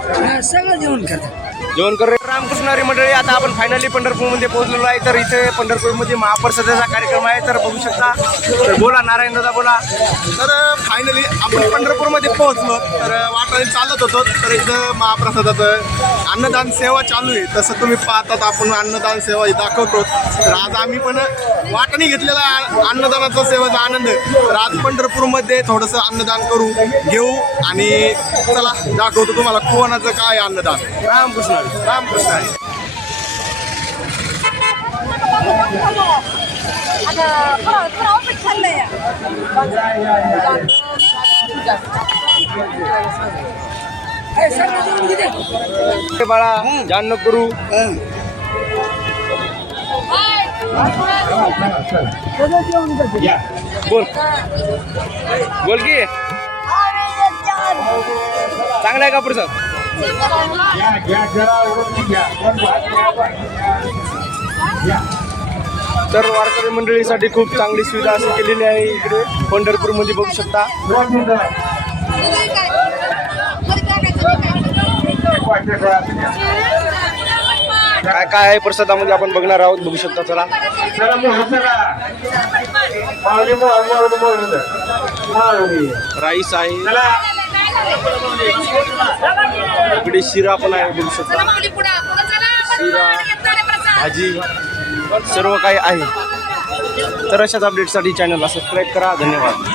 हा, सगळं जेवण करतात. जेवण कर रामकृष्णारी मंडळी आता आपण फायनली पंढरपूरमध्ये पोहोचलेलो आहे. तर इथे पंढरपूरमध्ये महाप्रसादाचा कार्यक्रम आहे. तर बघू शकता. तर बोला नारायण दादा बोला. तर फायनली आपण पंढरपूरमध्ये पोहोचलो. तर वाटाने चालत होतो. तर इथं महाप्रसादाचं अन्नदान सेवा चालू आहे. तसं तुम्ही पाहतात आपण अन्नदान सेवा दाखवतो. तर आज आम्ही पण वाटाने घेतलेला अन्नदानाचा सेवेचा आनंद तर आज पंढरपूरमध्ये थोडंसं अन्नदान करू घेऊ आणि चला दाखवतो तुम्हाला कोणाचं काय अन्नदान. रामकृष्ण. रामकृष्ण हरी. आता पुरा- पुरा ऑफिस चाललंय हे सगळं जेवण किती बाळा जान नको करू बोल। बोल की। चांगला आहे का प्रसाद तर वारकरी मंडळीसाठी खूप चांगली सुविधा अशी केलेली आहे इकडे. पंढरपूरमध्ये बघू शकता. काय काय आहे प्रसादामध्ये आपण बघणार आहोत? बघू शकता चला. राईस आहे. इकडे शिरा पण आहे बघू शकता. भाजी. सर्व काही आहे. तर अशाच अपडेटसाठी चॅनलला सबस्क्राईब करा. धन्यवाद.